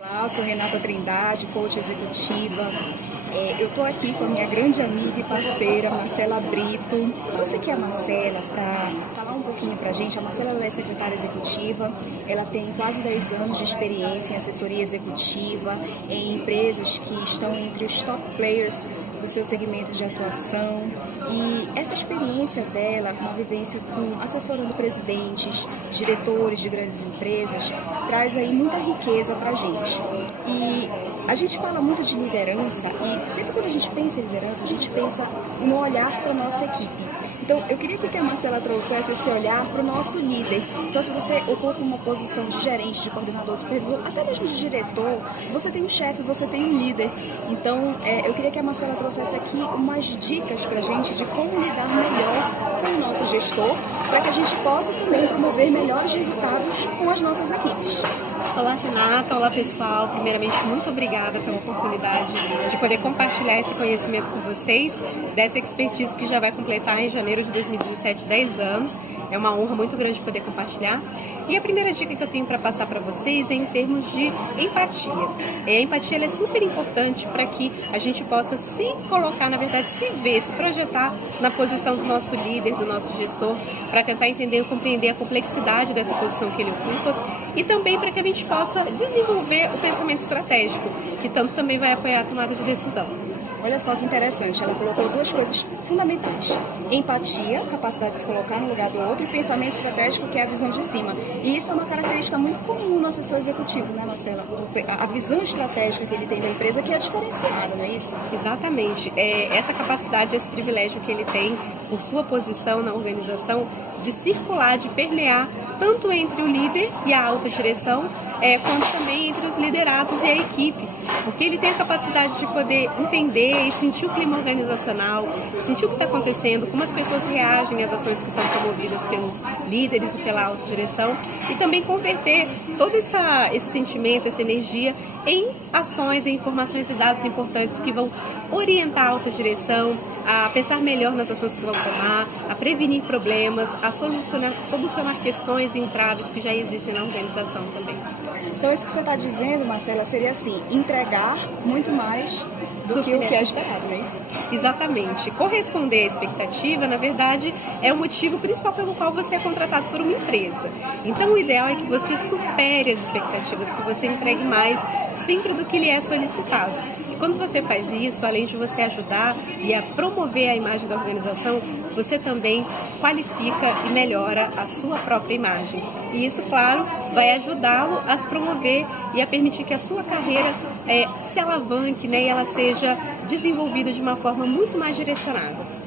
Olá, eu sou Renata Trindade, coach executiva. Eu estou aqui com a minha grande amiga e parceira, Marcela Brito. Trouxe aqui a Marcela para falar um pouquinho para a gente. A Marcela ela é secretária executiva, ela tem quase 10 anos de experiência em assessoria executiva, em empresas que estão entre os top players do seu segmento de atuação. E essa experiência dela, uma vivência com assessorando presidentes, diretores de grandes empresas, traz aí muita riqueza para a gente. E a gente fala muito de liderança e sempre quando a gente pensa em liderança, a gente pensa no olhar para a nossa equipe. Então, eu queria que a Marcela trouxesse esse olhar para o nosso líder. Então, se você ocupa uma posição de gerente, de coordenador, supervisor, até mesmo de diretor, você tem um chefe, você tem um líder. Então, eu queria que a Marcela trouxesse aqui umas dicas para a gente de como lidar melhor com o nosso gestor, para que a gente possa também promover melhores resultados com as nossas equipes. Olá, Renata. Olá, pessoal. Primeiramente, muito obrigada pela oportunidade de poder compartilhar esse conhecimento com vocês, dessa expertise que já vai completar em janeiro de 2017 10 anos. É uma honra muito grande poder compartilhar. E a primeira dica que eu tenho para passar para vocês é em termos de empatia. A empatia ela é super importante para que a gente possa se colocar, na verdade, se ver, se projetar na posição do nosso líder, do nosso gestor, para tentar entender e compreender a complexidade dessa posição que ele ocupa e também para que a gente possa desenvolver o pensamento estratégico, que tanto também vai apoiar a tomada de decisão. Olha só que interessante, ela colocou duas coisas fundamentais: empatia, capacidade de se colocar no lugar do outro, e pensamento estratégico, que é a visão de cima. E isso é uma característica muito comum no assessor executivo, né, Marcela? A visão estratégica que ele tem da empresa que é diferenciada, não é isso? Exatamente. Essa capacidade, esse privilégio que ele tem por sua posição na organização de circular, de permear tanto entre o líder e a alta direção, quanto também entre os liderados e a equipe, porque ele tem a capacidade de poder entender e sentir o clima organizacional, sentir o que está acontecendo, como as pessoas reagem às ações que são promovidas pelos líderes e pela alta direção, e também converter todo esse sentimento, essa energia em ações, em informações e dados importantes que vão orientar a alta direção a pensar melhor nas ações que vão tomar, a prevenir problemas, a solucionar questões e entraves que já existem na organização também. Então, isso que você está dizendo, Marcela, seria assim: entregar muito mais do que o que é esperado, não é isso? Exatamente. Corresponder à expectativa, na verdade, é o motivo principal pelo qual você é contratado por uma empresa. Então, o ideal é que você supere as expectativas, que você entregue mais sempre do que lhe é solicitado. E quando você faz isso, além de você ajudar e a promover a imagem da organização, você também qualifica e melhora a sua própria imagem. E isso, claro, vai ajudá-lo a se promover e a permitir que a sua carreira se alavanque, né, e ela seja desenvolvida de uma forma muito mais direcionada.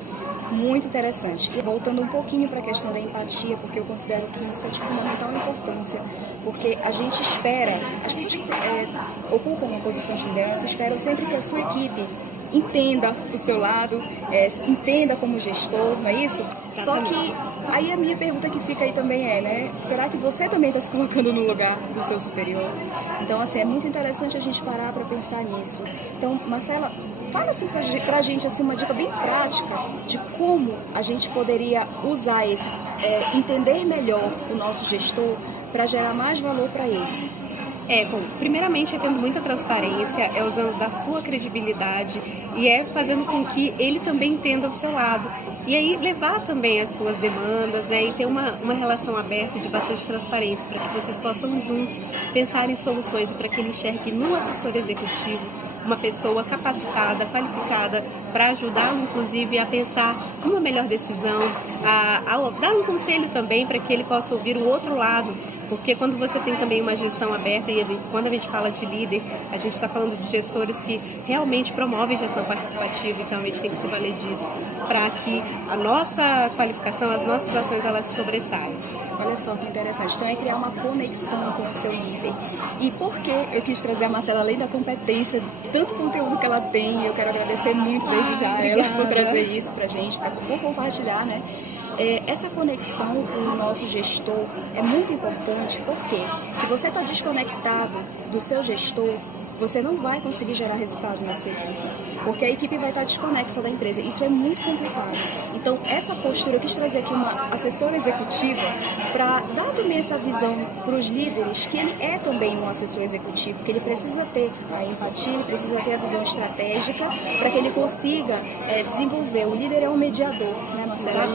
Muito interessante. E voltando um pouquinho para a questão da empatia, porque eu considero que isso é de fundamental importância, porque a gente espera, as pessoas que ocupam uma posição de liderança esperam sempre que a sua equipe entenda o seu lado, entenda como gestor, não é isso? Exatamente. Só que aí a minha pergunta que fica aí também né? Será que você também está se colocando no lugar do seu superior? Então, assim, é muito interessante a gente parar para pensar nisso. Então, Marcela, fala assim pra gente assim, uma dica bem prática de como a gente poderia usar entender melhor o nosso gestor para gerar mais valor para ele. Bom, primeiramente é tendo muita transparência, é usando da sua credibilidade e fazendo com que ele também entenda o seu lado. E aí levar também as suas demandas, né, e ter uma relação aberta de bastante transparência para que vocês possam juntos pensar em soluções e para que ele enxergue no assessor executivo uma pessoa capacitada, qualificada para ajudá-lo, inclusive, a pensar numa melhor decisão, a dar um conselho também para que ele possa ouvir o outro lado, porque quando você tem também uma gestão aberta, e quando a gente fala de líder, a gente está falando de gestores que realmente promovem gestão participativa, então a gente tem que se valer disso para que a nossa qualificação, as nossas ações, elas se sobressaiam. Olha só que interessante. Então, é criar uma conexão com o seu líder. E por que eu quis trazer a Marcela, além da competência, tanto conteúdo que ela tem, eu quero agradecer muito desde já a ela por trazer isso pra gente, por compartilhar, né? Essa conexão com o nosso gestor é muito importante, porque se você está desconectado do seu gestor, você não vai conseguir gerar resultado na sua equipe, porque a equipe vai estar desconexa da empresa. Isso é muito complicado. Então, essa postura, eu quis trazer aqui uma assessora executiva para dar também essa visão para os líderes, que ele é também um assessor executivo, que ele precisa ter a empatia, ele precisa ter a visão estratégica para que ele consiga desenvolver. O líder é um mediador, né, Marcela?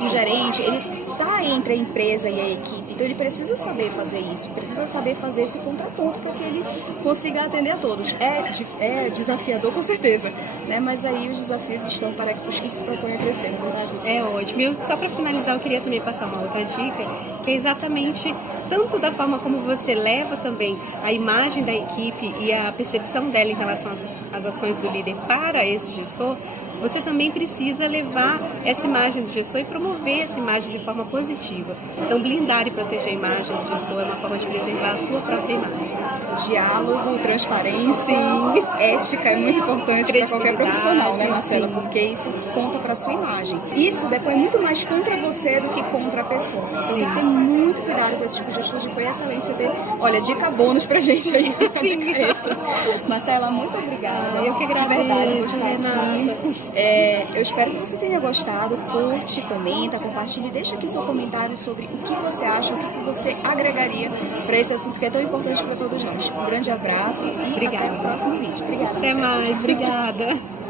O gerente, ele está entre a empresa e a equipe, então ele precisa saber fazer isso, precisa saber fazer esse contraponto para que ele consiga atender a todos. É desafiador, com certeza, né? Mas aí os desafios estão para os que se propõem a crescer, não é verdade? É ótimo. E só para finalizar, eu queria também passar uma outra dica, que é exatamente tanto da forma como você leva também a imagem da equipe e a percepção dela em relação às ações do líder para esse gestor, você também precisa levar essa imagem do gestor e promover essa imagem de forma positiva. Então, blindar e proteger a imagem do gestor é uma forma de preservar a sua própria imagem. Diálogo, transparência, ética é muito importante para qualquer profissional, né, Marcela? Porque isso conta para a sua imagem. Isso depois é muito mais contra você do que contra a pessoa. Então tem que ter muito cuidado com esse tipo de atitude. Foi excelente você ter, olha, dica bônus pra gente aí. Dica extra. Marcela, muito obrigada. Eu que agradeço, de verdade por estar aqui. Eu espero que você tenha gostado. Curte, comenta, compartilhe, deixa aqui seu comentário sobre o que você acha, o que você agregaria para esse assunto que é tão importante para todos nós. Um grande abraço e até o próximo vídeo. Obrigada, Até Marcela. mais, obrigada.